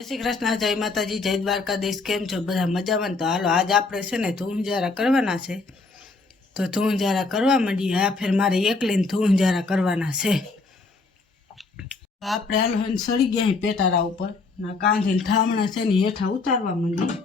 जय श्री कृष्ण, जय माताजी, जय द्वारकाधीश। केम छो बधा मजामां? तो हालो आज आपणे छे ने धूंजारा करवाना छे, तो धूंजारा करवा માંડીએ। आ फेर मारे एकलीने धूंजारा करवाना छे। आपणे हालो हन सड़ी गया पेटारा उपर ना कांधीने ठामणा छे ने हेठा उतारवा માંડીએ।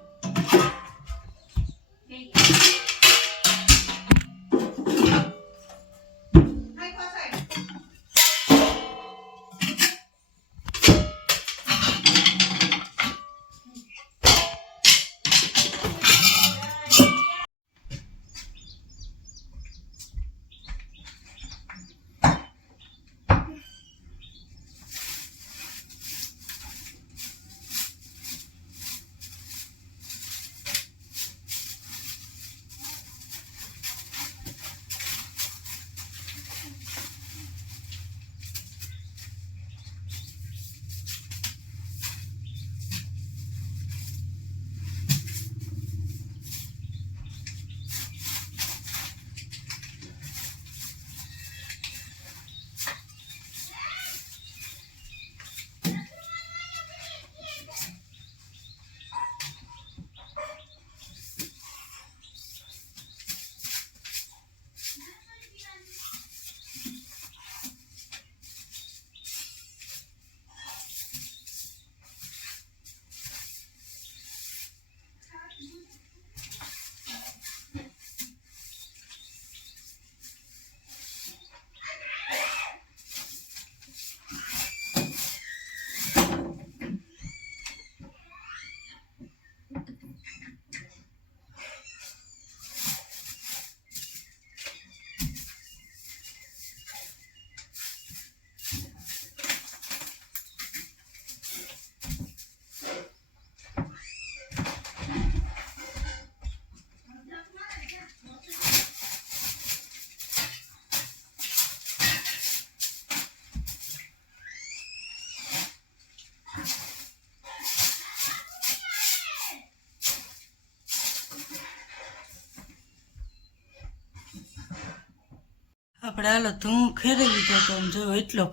આપણે હાલો ધૂ ખેરી લીધો તો જો એટલો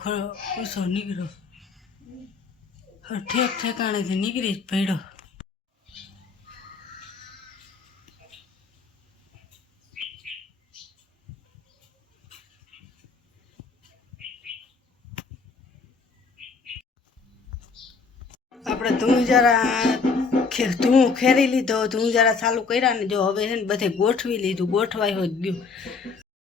ઓછો નીકળ્યો, ઠેક ઠેકાણેથી નીકળી જ પડ્યો। આપણે ધૂ ખેરી લીધો, ધૂંજારા ચાલુ કર્યા ને જો હવે છે ને બધે ગોઠવી લીધું, ગોઠવાઈ હોય ગયું।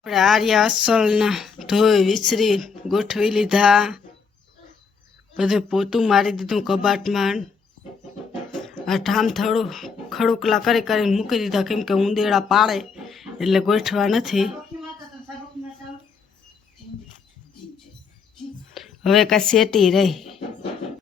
આપણે આર્યા અસલના ધોઈ વિસરી ગોઠવી લીધા, બધે પોતું મારી દીધું કબાટમાં। આ ઠામ થોડું ખડુકલા કરી કરીને મૂકી દીધા, કેમ કે ઉંદેડા પાડે એટલે ગોઠવા નથી। હવે કાંઈ શેટી રહી।